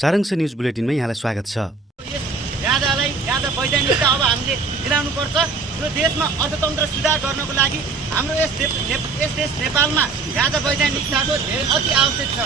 सारांश न्युज बुलेटिनमा यहाँलाई स्वागत छ। गाँजालाई गाँजा वैधानिकता अब हामीले दिलाउनुपर्छ। यो देशमा अर्थतन्त्र सुधार गर्नको लागि हाम्रो यस देश नेपालमा गाँजा वैधानिकताको अति आवश्यक छ।